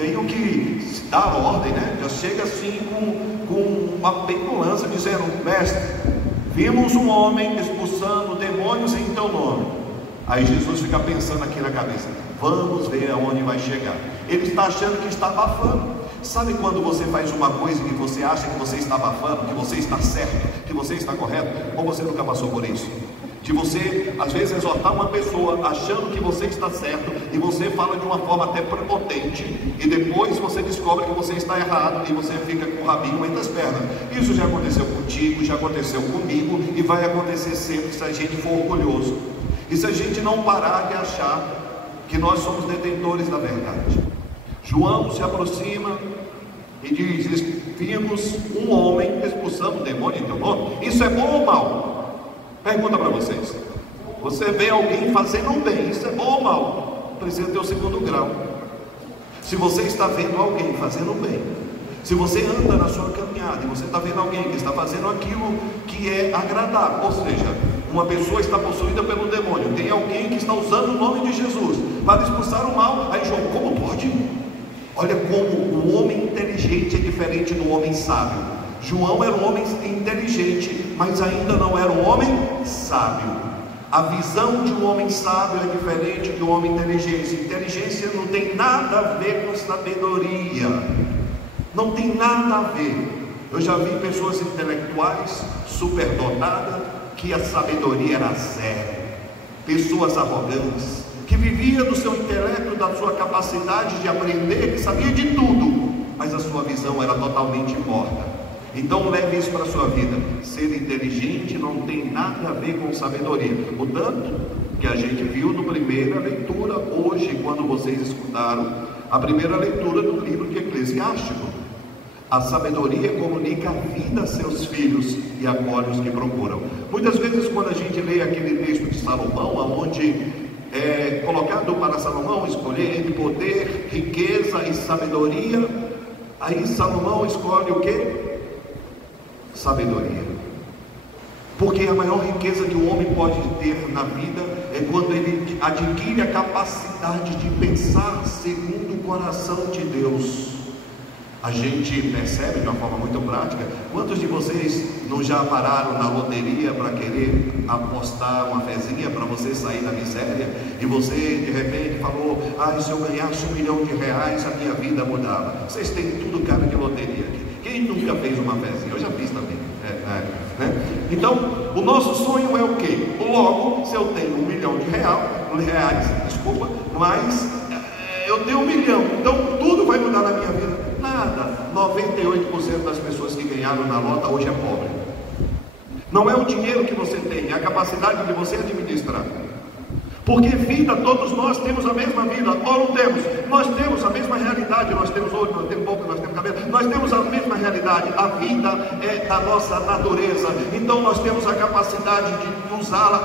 tenho que dar ordem, né? Já chega assim com uma petulância, dizendo: mestre, vimos um homem expulsando demônios em teu nome. Aí Jesus fica pensando aqui na cabeça: vamos ver aonde vai chegar. Ele está achando que está abafando. Sabe quando você faz uma coisa que você acha que você está abafando, que você está certo, que você está correto? Ou você nunca passou por isso? De você, às vezes, exortar uma pessoa achando que você está certo, e você fala de uma forma até prepotente, e depois você descobre que você está errado, e você fica com o rabinho entre as pernas. Isso já aconteceu contigo, já aconteceu comigo, e vai acontecer sempre se a gente for orgulhoso, e se a gente não parar de achar que nós somos detentores da verdade. João se aproxima e diz: vimos um homem expulsando o demônio em teu nome. Isso é bom ou mal? Pergunta para vocês: você vê alguém fazendo um bem, isso é bom ou mal? Precisa ter o segundo grau. Se você está vendo alguém fazendo um bem, se você anda na sua caminhada e você está vendo alguém que está fazendo aquilo que é agradável, ou seja, uma pessoa está possuída pelo demônio, tem alguém que está usando o nome de Jesus para expulsar o mal. Aí João: como pode? Olha como o homem inteligente é diferente do homem sábio. João era um homem inteligente, mas ainda não era um homem sábio. A visão de um homem sábio é diferente de um homem inteligente. Inteligência não tem nada a ver com sabedoria. Não tem nada a ver. Eu já vi pessoas intelectuais superdotadas que a sabedoria era zero. Pessoas arrogantes que vivia do seu intelecto, da sua capacidade de aprender, que sabia de tudo, mas a sua visão era totalmente morta. Então leve isso para a sua vida: ser inteligente não tem nada a ver com sabedoria. O tanto que a gente viu na primeira leitura hoje, quando vocês escutaram a primeira leitura do livro de Eclesiástico. A sabedoria comunica a vida a seus filhos e acolhe os que procuram. Muitas vezes, quando a gente lê aquele texto de Salomão, onde é colocado para Salomão escolher entre poder, riqueza e sabedoria, aí Salomão escolhe o que? Sabedoria. Porque a maior riqueza que o homem pode ter na vida é quando ele adquire a capacidade de pensar segundo o coração de Deus. A gente percebe de uma forma muito prática. Quantos de vocês não já pararam na loteria para querer apostar uma fezinha para você sair da miséria? E você de repente falou: se eu ganhasse R$1 milhão, a minha vida mudava. Vocês têm tudo cara de loteria aqui. Quem nunca fez uma fezinha? Eu já fiz também. Né? Então, o nosso sonho é o quê? Logo, se eu tenho R$1 milhão, mas eu tenho 1 milhão, então tudo vai mudar na minha vida. Nada. 98% das pessoas que ganharam na lota hoje é pobre. Não é o dinheiro que você tem, é a capacidade de você administrar. Porque vida, todos nós temos a mesma vida, ou não temos? Nós temos a mesma realidade. Nós temos olho, nós temos boca, nós temos cabelo, nós temos a mesma realidade. A vida é da nossa natureza, então nós temos a capacidade de usá-la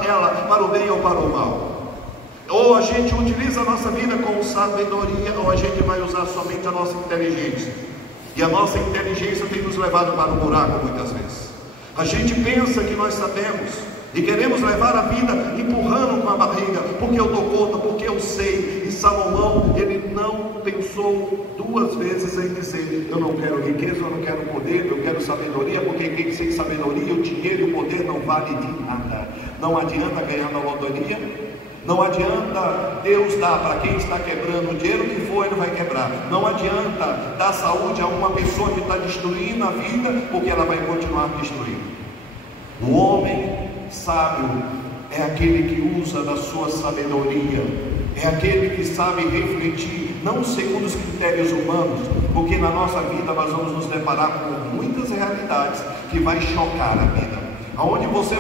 para o bem ou para o mal. Ou a gente utiliza a nossa vida com sabedoria, ou a gente vai usar somente a nossa inteligência. E a nossa inteligência tem nos levado para o buraco muitas vezes. A gente pensa que nós sabemos e queremos levar a vida empurrando com a barriga, porque eu dou conta, porque eu sei. E Salomão, ele não pensou 2 vezes em dizer: eu não quero riqueza, eu não quero poder, eu quero sabedoria, porque quem sem sabedoria, o dinheiro e o poder não vale de nada. Não adianta ganhar na loteria. Não adianta Deus dar para quem está quebrando, o dinheiro que for, ele vai quebrar. Não adianta dar saúde a uma pessoa que está destruindo a vida, porque ela vai continuar destruindo. O homem sábio é aquele que usa da sua sabedoria, é aquele que sabe refletir, não segundo os critérios humanos, porque na nossa vida nós vamos nos deparar com muitas realidades que vai chocar a vida. Onde você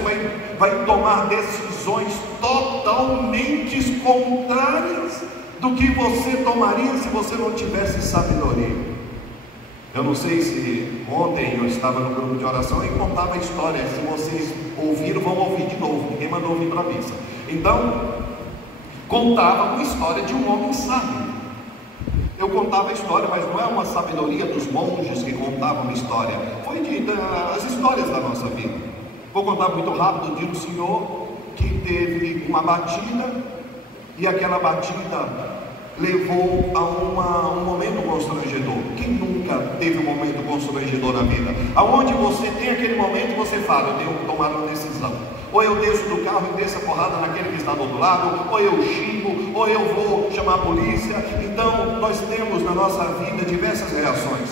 vai tomar decisões totalmente contrárias do que você tomaria se você não tivesse sabedoria. Eu não sei se ontem eu estava no grupo de oração e contava a história. Se vocês ouviram, vão ouvir de novo. Ninguém mandou ouvir para a missa. Então, contava uma história de um homem sábio. Eu contava a história, mas não é uma sabedoria dos monges que contavam uma história. Foi as histórias da nossa vida. Vou contar muito rápido de um senhor que teve uma batida, e aquela batida levou a um momento constrangedor. constrangedor na vida, aonde você tem aquele momento, você fala, eu tenho que tomar uma decisão, ou eu desço do carro e desço a porrada naquele que está do outro lado, ou eu xingo, ou eu vou chamar a polícia. Então nós temos na nossa vida diversas reações,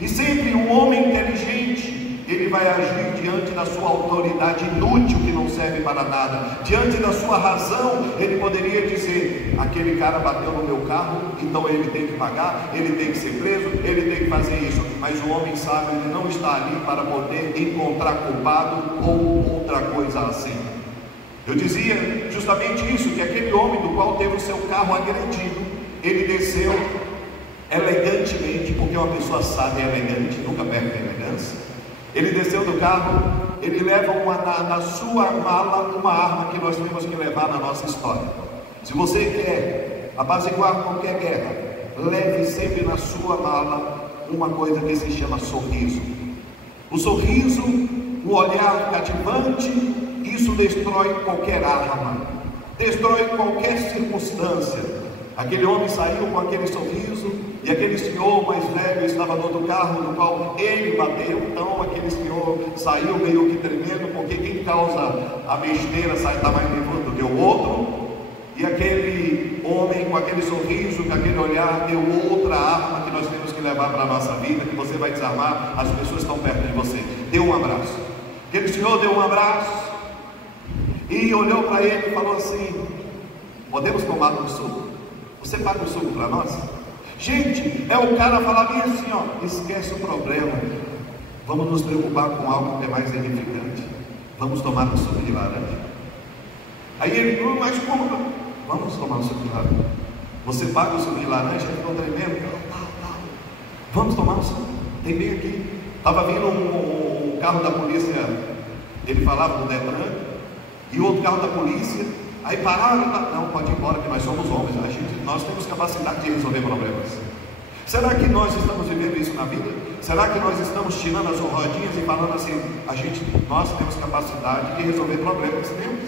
e sempre um homem inteligente, ele vai agir diante da sua autoridade inútil que não serve para nada, diante da sua razão. Ele poderia dizer, aquele cara bateu no meu carro, então ele tem que pagar, ele tem que ser preso, ele tem que fazer isso. Mas o homem sábio, ele não está ali para poder encontrar culpado ou outra coisa assim. Eu dizia justamente isso, que aquele homem do qual teve o seu carro agredido, ele desceu elegantemente, porque uma pessoa sábia e elegante nunca perde a elegância. Ele desceu do carro, ele leva na sua mala uma arma que nós temos que levar na nossa história. Se você quer apaziguar qualquer guerra, leve sempre na sua mala uma coisa que se chama sorriso. O sorriso, um olhar cativante, isso destrói qualquer arma, destrói qualquer circunstância. Aquele homem saiu com aquele sorriso, e aquele senhor mais velho estava no outro carro no qual ele bateu. Então aquele senhor saiu meio que tremendo, porque quem causa a besteira está mais nervoso do que o outro. E aquele homem com aquele sorriso, com aquele olhar, deu outra arma que nós temos que levar para a nossa vida, que você vai desarmar as pessoas que estão perto de você. Deu um abraço. Aquele senhor deu um abraço e olhou para ele e falou assim: podemos tomar um suco? Você paga o suco para nós? Gente, é o cara falar bem assim, ó, esquece o problema, vamos nos preocupar com algo que é mais edificante, vamos tomar um suco de laranja. Aí ele, mas como? Vamos tomar um suco de laranja. Você paga o suco de laranja? Ele ficou tremendo. Não. Vamos tomar um suco, tem bem aqui. Estava vindo um carro da polícia, ele falava do Detran, e outro carro da polícia. Aí pararam, não, pode ir embora, que nós somos homens, nós temos capacidade de resolver problemas. Será que nós estamos vivendo isso na vida? Será que nós estamos tirando as rodinhas e falando assim, nós temos capacidade de resolver problemas? Temos.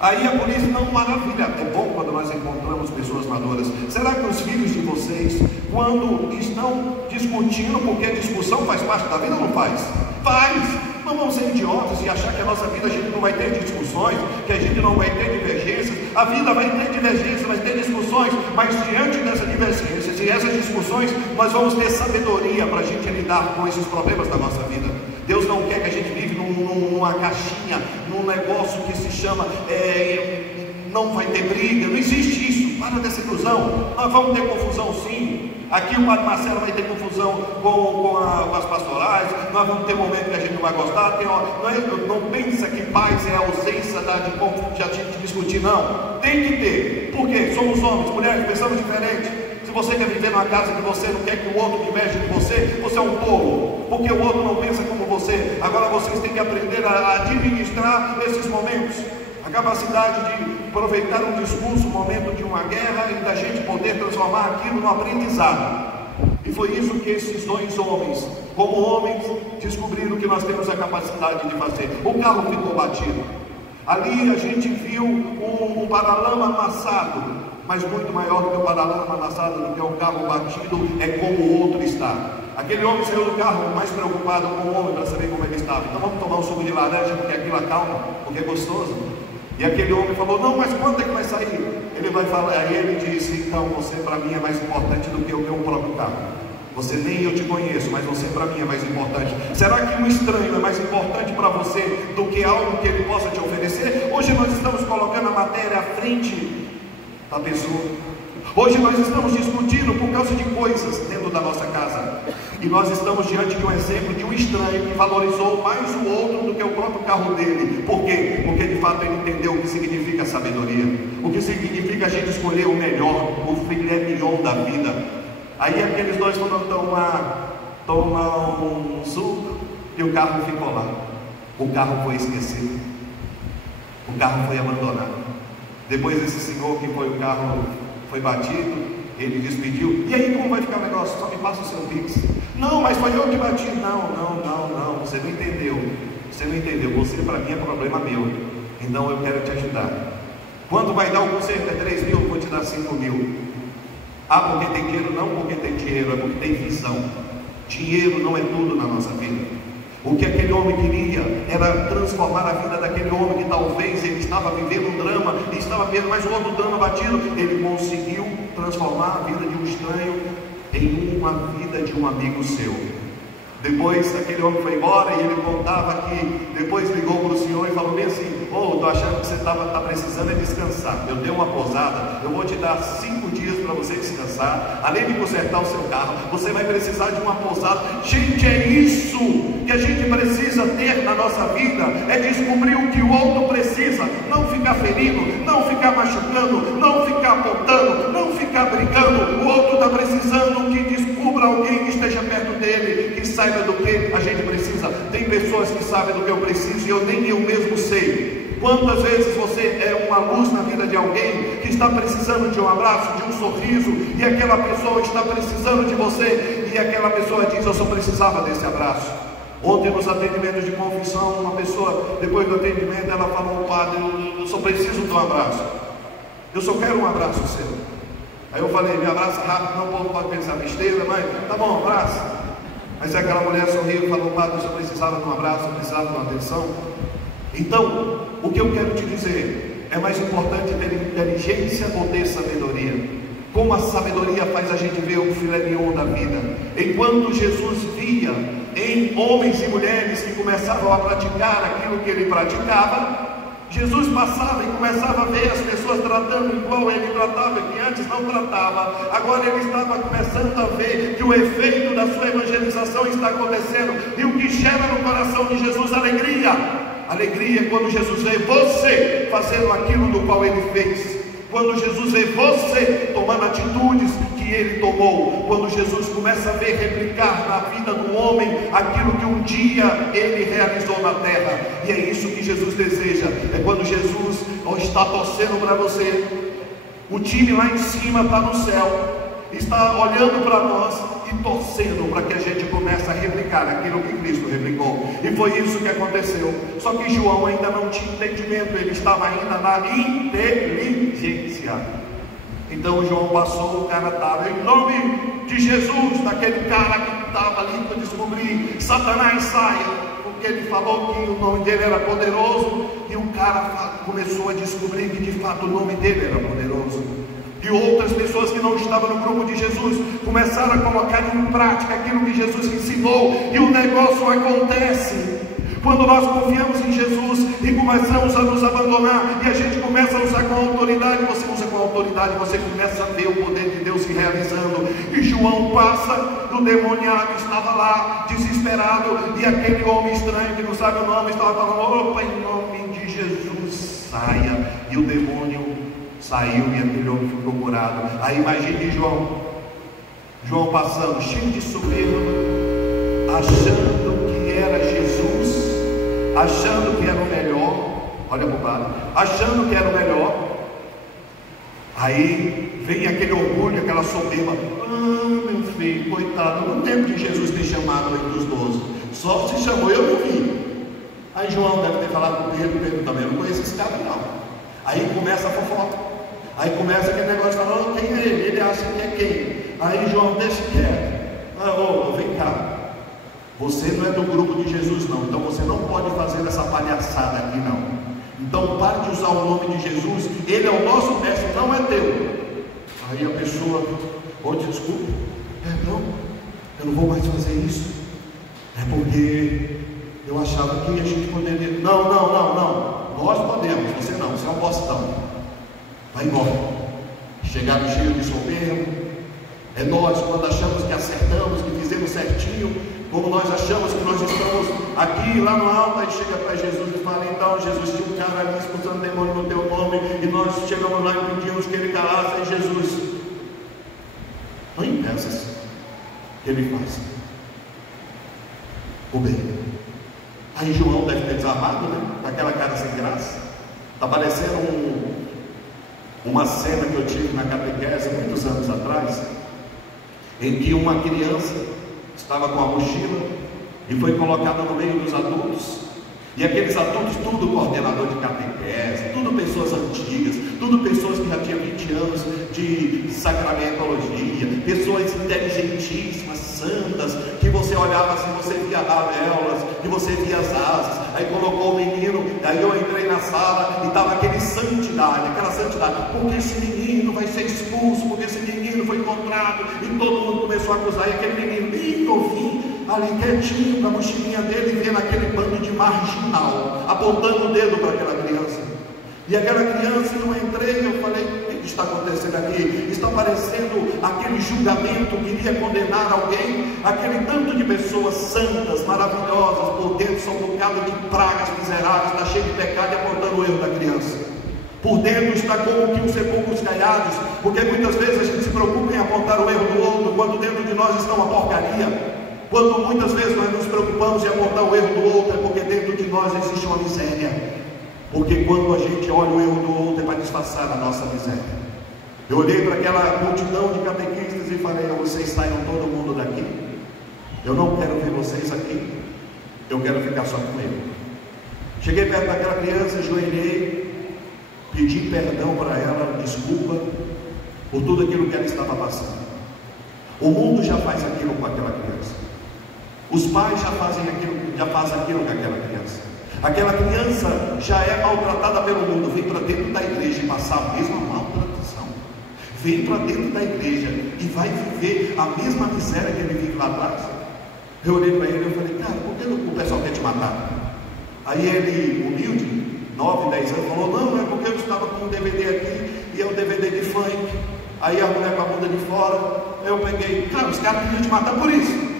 Aí a polícia, não, maravilha, é bom quando nós encontramos pessoas maduras. Será que os filhos de vocês, quando estão discutindo, porque a discussão faz parte da vida, não faz? Faz! Não vamos ser idiotas e achar que a nossa vida a gente não vai ter discussões, que a gente não vai ter divergências. A vida vai ter divergências, vai ter discussões, mas diante dessas divergências e essas discussões, nós vamos ter sabedoria para a gente lidar com esses problemas da nossa vida. Deus não quer que a gente vive numa caixinha, num negócio que se chama não vai ter briga, não existe isso. Para dessa ilusão. Nós vamos ter confusão sim. Aqui o Padre Marcelo vai ter confusão com as pastorais, nós vamos ter momento que a gente não vai gostar, não pensa que paz é a ausência de a gente discutir, não, tem que ter, porque somos homens, mulheres, pensamos diferente. Se você quer viver numa casa que você não quer que o outro inveje de você, você é um tolo, porque o outro não pensa como você. Agora vocês têm que aprender a administrar esses momentos, a capacidade de aproveitar um discurso, um momento de uma guerra, e da gente poder transformar aquilo no aprendizado. E foi isso que esses dois homens, como homens, descobriram que nós temos a capacidade de fazer. O carro ficou batido. Ali a gente viu um paralama amassado, mas muito maior do que o paralama amassado, do que o carro batido, é como o outro está. Aquele homem saiu do carro mais preocupado com o homem para saber como ele estava. Então vamos tomar um suco de laranja, porque aquilo acalma, porque é gostoso. E aquele homem falou, não, mas quanto é que vai sair? Ele vai falar, aí ele disse, então você para mim é mais importante do que o meu próprio carro. Você nem eu te conheço, mas você para mim é mais importante. Será que um estranho é mais importante para você do que algo que ele possa te oferecer? Hoje nós estamos colocando a matéria à frente da pessoa. Hoje nós estamos discutindo por causa de coisas dentro da nossa casa. E nós estamos diante de um exemplo de um estranho que valorizou mais o outro do que o próprio carro dele. Por quê? Porque de fato ele entendeu o que significa sabedoria, o que significa a gente escolher o melhor, o filé mignon da vida. Aí aqueles dois foram tomar um suco e o carro ficou lá. O carro foi esquecido, o carro foi abandonado. Depois esse senhor que foi o carro foi batido, ele despediu. E aí como vai ficar o negócio? Só me passa o seu Pix. Não, mas foi eu que bati. Não, você não entendeu. Você não entendeu. Você para mim é problema meu. Então eu quero te ajudar. Quanto vai dar o conserto? É 3 mil, eu vou te dar 5 mil. Ah, porque tem dinheiro? Não porque tem dinheiro, é porque tem visão. Dinheiro não é tudo na nossa vida. O que aquele homem queria era transformar a vida daquele homem que talvez ele estava vivendo um drama, e estava vivendo mais um outro drama batido. Ele conseguiu transformar a vida de um estranho em uma vida de um amigo seu. Depois aquele homem foi embora e ele contava que depois ligou para o senhor e falou bem assim: oh, estou achando que você está precisando descansar. Eu dei uma pousada, eu vou te dar 5 dias para você descansar. Além de consertar o seu carro, você vai precisar de uma pousada. Gente, é isso que a gente precisa ter na nossa vida, é descobrir o que o outro precisa. Não ficar ferindo, não ficar machucando, não ficar apontando, não ficar brigando. O outro está precisando que descubra alguém que esteja perto dele, que saiba do que a gente precisa. Tem pessoas que sabem do que eu preciso e nem eu mesmo sei. Quantas vezes você é uma luz na vida de alguém que está precisando de um abraço, de um sorriso, e aquela pessoa está precisando de você, e aquela pessoa diz: eu só precisava desse abraço. Ontem nos atendimentos de confissão, uma pessoa, depois do atendimento, ela falou: padre, eu só preciso de um abraço, eu só quero um abraço seu. Aí eu falei: me abraça rápido, não, o povo pode pensar besteira, mas tá bom, abraça. Mas aquela mulher sorriu e falou: padre, eu só precisava de um abraço, eu precisava de uma atenção. Então, o que eu quero te dizer, é mais importante ter inteligência ou ter sabedoria? Como a sabedoria faz a gente ver o filé mignon da vida. Enquanto Jesus via em homens e mulheres que começavam a praticar aquilo que ele praticava, Jesus passava e começava a ver as pessoas tratando igual ele tratava, que antes não tratava. Agora ele estava começando a ver que o efeito da sua evangelização está acontecendo, e o que gera no coração de Jesus? Alegria. Alegria é quando Jesus vê você fazendo aquilo do qual ele fez, quando Jesus vê você tomando atitudes que ele tomou, quando Jesus começa a ver replicar na vida do homem aquilo que um dia ele realizou na terra. E é isso que Jesus deseja. É quando Jesus está torcendo para você, o time lá em cima está no céu, está olhando para nós e torcendo para que a gente comece a replicar aquilo que Cristo replicou. E foi isso que aconteceu. Só que João ainda não tinha entendimento, ele estava ainda na inteligência. Então João passou, o cara estava em nome de Jesus, daquele cara que estava ali para descobrir: Satanás saia, porque ele falou que o nome dele era poderoso, e o cara começou a descobrir que de fato o nome dele era poderoso. E outras pessoas que não estavam no grupo de Jesus começaram a colocar em prática aquilo que Jesus ensinou, e o negócio acontece. Quando nós confiamos em Jesus e começamos a nos abandonar, e a gente começa a usar com autoridade, você usa com autoridade, você começa a ver o poder de Deus se realizando. E João passa, o demoniado estava lá, desesperado, e aquele homem estranho que não sabe o nome estava falando: opa, em nome de Jesus, saia. E o demônio saiu e aquele homem ficou curado. Aí imagine João passando, cheio de soberba, achando que era Jesus, achando que era o melhor. Olha para o lado, achando que era o melhor. Aí vem aquele orgulho, aquela soberba: meu filho, coitado, não tem que Jesus ter chamado entre os 12, só se chamou, eu não vi. Aí João deve ter falado com Pedro também: eu não conheço esse cara não. Aí começa a fofoca. Aí começa aquele negócio falando: quem é ele? Ele acha que é quem? Aí João: deixa quieto. Vem cá, você não é do grupo de Jesus não, então você não pode fazer essa palhaçada aqui não. Então pare de usar o nome de Jesus, ele é o nosso mestre, não é teu. Aí a pessoa: desculpa, perdão, eu não vou mais fazer isso, é porque eu achava que a gente poderia. Não, nós podemos, você não, você é um bostão. Vai embora. Chegaram cheio de soberbo. É nós, quando achamos que acertamos, que fizemos certinho, como nós achamos que nós estamos aqui, lá no alto. Aí chega para Jesus e fala: então Jesus, tinha um cara ali expulsando demônio no teu nome, e nós chegamos lá e pedimos que ele calasse. Aí Jesus: não impeças que ele faça o bem. Aí João deve ter desarmado, né? Aquela cara sem graça. Está parecendo uma cena que eu tive na catequese muitos anos atrás, em que uma criança estava com a mochila e foi colocada no meio dos adultos, E aqueles adultos, tudo coordenador de catequese, tudo pessoas antigas, tudo pessoas que já tinham 20 anos de sacramentologia, pessoas inteligentíssimas, santas, que você olhava assim, você via auréolas, que você via as asas. Aí colocou o menino, aí eu entrei na sala e estava aquela santidade, porque esse menino vai ser expulso, porque esse menino foi encontrado, e todo mundo começou a acusar, e aquele menino bem novinho, ali quietinho, com a mochilinha dele, vendo aquele bando de marginal, apontando o dedo para aquela criança. E aquela criança, eu entrei, eu falei, o que está acontecendo aqui? Está parecendo aquele julgamento que iria condenar alguém, aquele tanto de pessoas santas, maravilhosas, por dentro são bocadas de pragas miseráveis, está cheio de pecado e apontando o erro da criança. Por dentro está como que uns sepulcros caiados, porque muitas vezes a gente se preocupa em apontar o erro do outro, quando dentro de nós está uma porcaria. Quando muitas vezes nós nos preocupamos em apontar o erro do outro, é porque dentro de nós existe uma miséria. Porque quando a gente olha o erro do outro, é para disfarçar a nossa miséria. Eu olhei para aquela multidão de catequistas e falei, vocês saiam todo mundo daqui. Eu não quero ver vocês aqui. Eu quero ficar só com ele. Cheguei perto daquela criança, ajoelhei, pedi perdão para ela, desculpa por tudo aquilo que ela estava passando. O mundo já faz aquilo com aquela criança. Os pais já fazem aquilo com aquela criança. Aquela criança já é maltratada pelo mundo, vem para dentro da igreja e passar a mesma maltratação. Vem para dentro da igreja e vai viver a mesma miséria que ele vive lá atrás. Eu olhei para ele e falei, cara, por que o pessoal quer te matar? Aí ele, humilde, 9, 10 anos, falou, não, é porque eu estava com um DVD aqui e é um DVD de funk. Aí a mulher com a bunda de fora, eu peguei, cara, os caras queriam te matar por isso.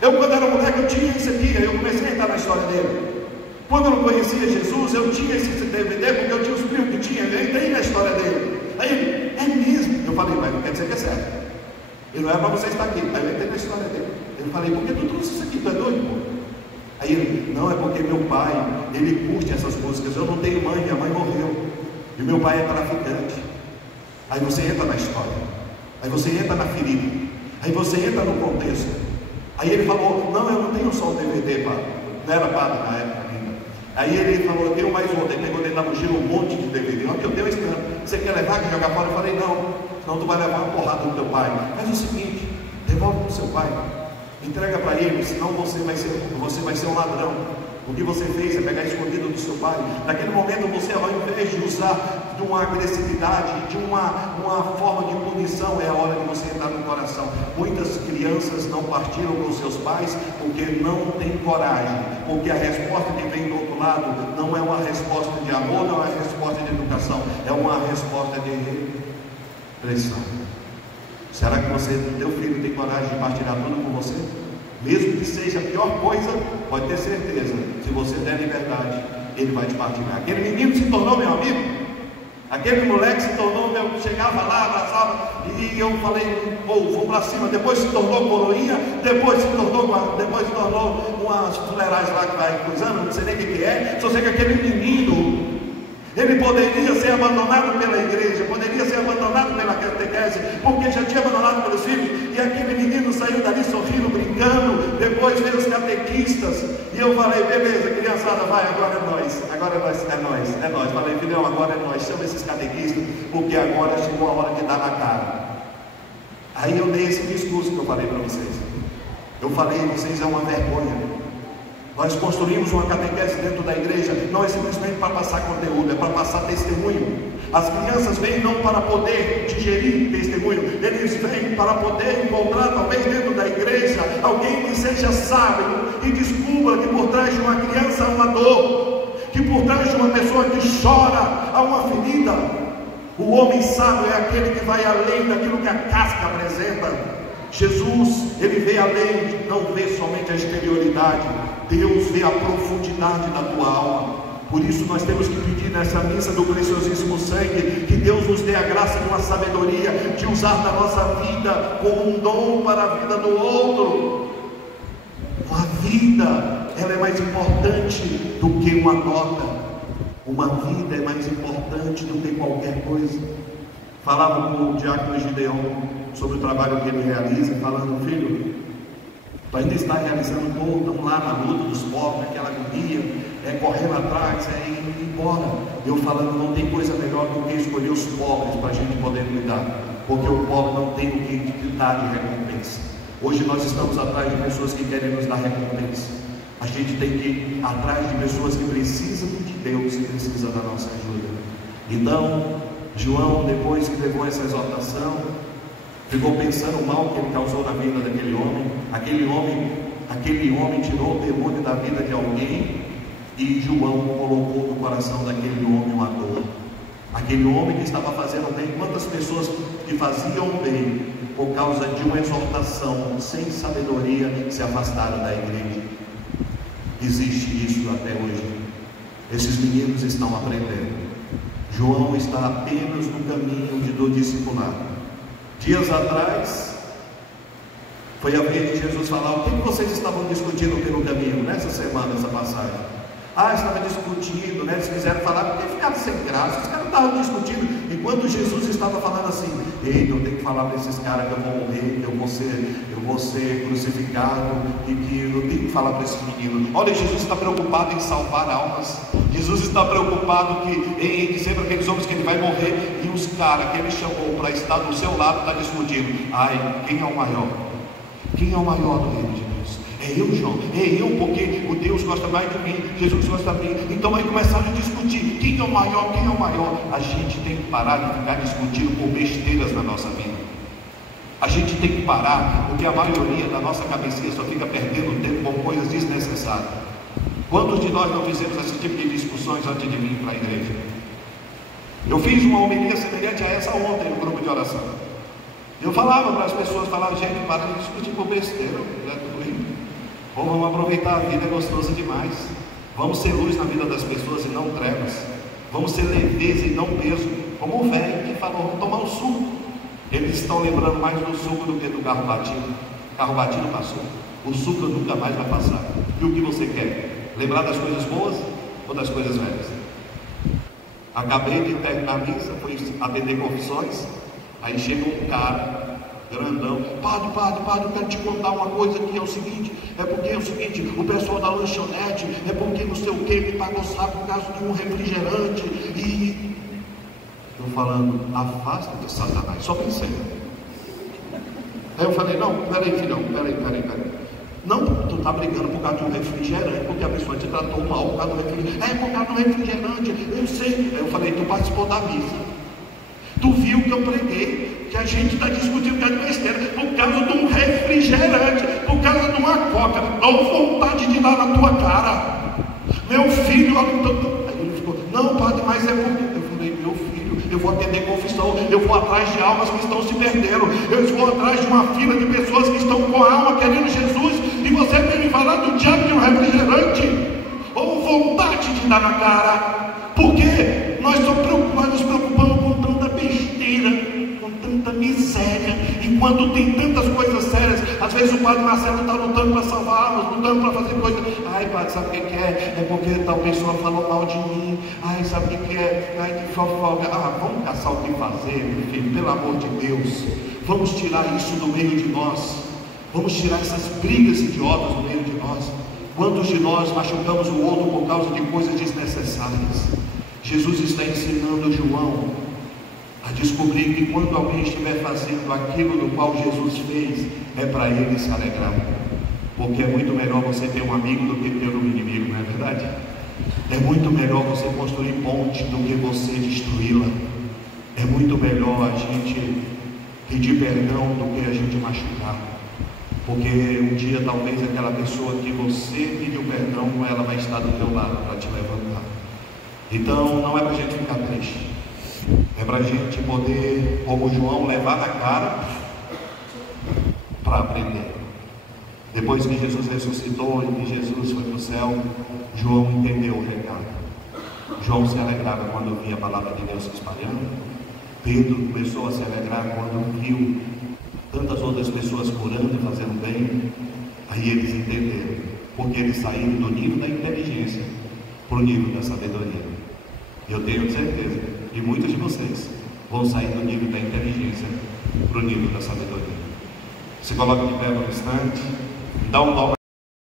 Eu, quando era moleque, eu tinha isso aqui, aí eu comecei a entrar na história dele. Quando eu não conhecia Jesus, eu tinha esse DVD, porque eu tinha os primos que tinha, eu entrei na história dele. Aí ele, é mesmo? Eu falei, mas não quer dizer que é certo. Ele não é para você estar aqui. Aí eu entrei na história dele. Eu falei, por que tu trouxe isso aqui? Tu é doido, pô? Aí ele, não, é porque meu pai, ele curte essas músicas. Eu não tenho mãe, minha mãe morreu. E meu pai é traficante. Aí você entra na história. Aí você entra na ferida. Aí você entra no contexto. Aí ele falou, não, eu não tenho só o DVD, padre. Não era padre na época ainda. Aí ele falou, eu tenho mais outro. Ele pegou dentro da mochila um monte de DVD. Olha que eu tenho esse tanto. Você quer levar, que jogar fora? Eu falei, não, senão tu vai levar uma porrada do teu pai. Faz o seguinte, devolve para o seu pai. Entrega para ele, senão você vai ser um ladrão. O que você fez é pegar escondido do seu pai. Naquele momento você, ao invés de usar de uma agressividade, de uma forma de punição, é a hora de você entrar no coração. Muitas crianças não partiram com seus pais porque não têm coragem, porque a resposta que vem do outro lado não é uma resposta de amor, não é uma resposta de educação, é uma resposta de repressão. Será que teu filho tem coragem de partilhar tudo com você? Mesmo que seja a pior coisa, pode ter certeza, se você der liberdade, ele vai te partilhar. Aquele menino se tornou meu amigo, aquele moleque se tornou meu, chegava lá, abraçava, e eu falei, vou para cima. Depois se tornou coroinha, depois se tornou umas fuleirais lá que vai cruzando, não sei nem o que é. Só sei que aquele menino, ele poderia ser abandonado pela igreja, poderia ser abandonado pela catequese, porque já tinha abandonado pelos filhos, e aquele menino saiu dali sorrindo, brincando. Depois veio os catequistas, e eu falei, beleza, criançada, vai, agora é nós. Falei, filhão, agora é nós, chama esses catequistas, porque agora chegou a hora de dar na cara. Aí eu dei esse discurso que eu falei para vocês. Eu falei, vocês é uma vergonha. Nós construímos uma catequese dentro da igreja, não é simplesmente para passar conteúdo, é para passar testemunho. As crianças vêm não para poder digerir testemunho, eles vêm para poder encontrar, talvez dentro da igreja, alguém que seja sábio e descubra que por trás de uma criança há uma dor, que por trás de uma pessoa que chora há uma ferida. O homem sábio é aquele que vai além daquilo que a casca apresenta. Jesus, ele vê além, não vê somente a exterioridade. Deus vê a profundidade da tua alma. Por isso nós temos que pedir nessa missa do preciosíssimo sangue, que Deus nos dê a graça de uma sabedoria, de usar da nossa vida como um dom para a vida do outro. Uma vida, ela é mais importante do que uma nota. Uma vida é mais importante do que qualquer coisa. Falava com o diácono Gideon sobre o trabalho que ele realiza, falando, filho, Tu ainda está realizando estão lá na luta dos pobres, aquela agonia, correndo atrás, indo embora. Eu falando, não tem coisa melhor do que escolher os pobres para a gente poder cuidar, porque o pobre não tem o que dar de recompensa. Hoje nós estamos atrás de pessoas que querem nos dar recompensa. A gente tem que ir atrás de pessoas que precisam de Deus e precisam da nossa ajuda. Então, João, depois que levou essa exortação, ficou pensando o mal que ele causou na vida daquele homem. Aquele homem tirou o demônio da vida de alguém, e João colocou no coração daquele homem uma dor. Aquele homem que estava fazendo bem, quantas pessoas que faziam bem, por causa de uma exortação sem sabedoria, se afastaram da igreja. Existe isso até hoje. Esses meninos estão aprendendo. João está apenas no caminho do discipulado. Dias atrás, foi a vez de Jesus falar: o que vocês estavam discutindo pelo caminho, nessa semana, essa passagem? Estava discutindo, eles quiseram falar, porque ficaram sem graça, os caras estavam discutindo, enquanto Jesus estava falando assim: ei, eu tenho que falar para esses caras que eu vou morrer, que eu vou ser crucificado, e que eu tenho que falar para esses meninos. Olha, Jesus está preocupado em salvar almas. Jesus está preocupado em dizer para aqueles homens que ele vai morrer, e os caras que ele chamou para estar do seu lado estão discutindo: quem é o maior? Quem é o maior do reino de Deus? É eu, João, é eu, porque o Deus gosta mais de mim, Jesus gosta de mim. Então aí começaram a discutir: quem é o maior, quem é o maior? A gente tem que parar de ficar discutindo por besteiras na nossa vida. A gente tem que parar, porque a maioria da nossa cabecinha só fica perdendo tempo com coisas desnecessárias. Quantos de nós não fizemos esse tipo de discussões antes de vir para a igreja? Eu fiz uma homilia semelhante a essa ontem no grupo de oração. Eu falava para as pessoas, gente, para de discutir por besteira, ou vamos aproveitar a vida, é gostoso demais. Vamos ser luz na vida das pessoas e não trevas. Vamos ser leveza e não peso. Como o velho que falou: vamos tomar um suco. Eles estão lembrando mais do suco do que do carro batido. O carro batido passou, o suco nunca mais vai passar. E o que você quer? Lembrar das coisas boas ou das coisas velhas? Acabei de terminar a missa, fui atender confissões. Aí chega um cara grandão: padre, eu quero te contar uma coisa aqui, o seguinte, o pessoal da lanchonete, porque não sei o que, me pagou saco por causa de um refrigerante, e eu falando: afasta-te, Satanás, só pensei. Aí eu falei: não, peraí, filhão, peraí. Não, tu está brigando por causa de um refrigerante, porque a pessoa te tratou mal por causa do refrigerante. Por causa do refrigerante, eu sei. Aí eu falei: tu participou da missa. Tu viu que eu preguei, que a gente está discutindo por causa de besteira, por causa de um refrigerante, por causa de uma coca. Dá vontade de dar na tua cara. Meu filho, olha, aí ele ficou: não, padre, mas é porque... Eu falei: meu filho, eu vou atender confissão, eu vou atrás de almas que estão se perdendo, eu vou atrás de uma fila de pessoas que estão com a alma querendo Jesus, e você vem me falar do diabo de um refrigerante? Ou vontade de dar na cara? Porque nós nos preocupamos com tanta besteira, com tanta miséria, enquanto tem tantas coisas sérias. Às vezes o padre Marcelo está lutando para salvar almas, lutando para fazer coisas. Padre, sabe o que é? É porque tal pessoa falou mal de mim. Sabe o que é? Que fofoca. Vamos caçar o que fazer, meu filho, pelo amor de Deus. Vamos tirar isso do meio de nós. Vamos tirar essas brigas idiotas do meio de nós. Quantos de nós machucamos o outro por causa de coisas desnecessárias? Jesus está ensinando João a descobrir que quando alguém estiver fazendo aquilo do qual Jesus fez, é para ele se alegrar. Porque é muito melhor você ter um amigo do que ter um inimigo, não é verdade? É muito melhor você construir ponte do que você destruí-la. É muito melhor a gente pedir perdão do que a gente machucar. Porque um dia talvez aquela pessoa que você pediu perdão, ela vai estar do teu lado para te levantar. Então não é para a gente ficar triste, é para a gente poder, como João, levar na cara para aprender. Depois que Jesus ressuscitou e que Jesus foi para o céu, João entendeu o recado. João se alegrava quando via a palavra de Deus se espalhando. Pedro começou a se alegrar quando viu tantas outras pessoas curando e fazendo bem. Aí eles entenderam, porque eles saíram do nível da inteligência para o nível da sabedoria. Eu tenho certeza que muitos de vocês vão sair do nível da inteligência para o nível da sabedoria. Se coloque de pé por um instante. Dá um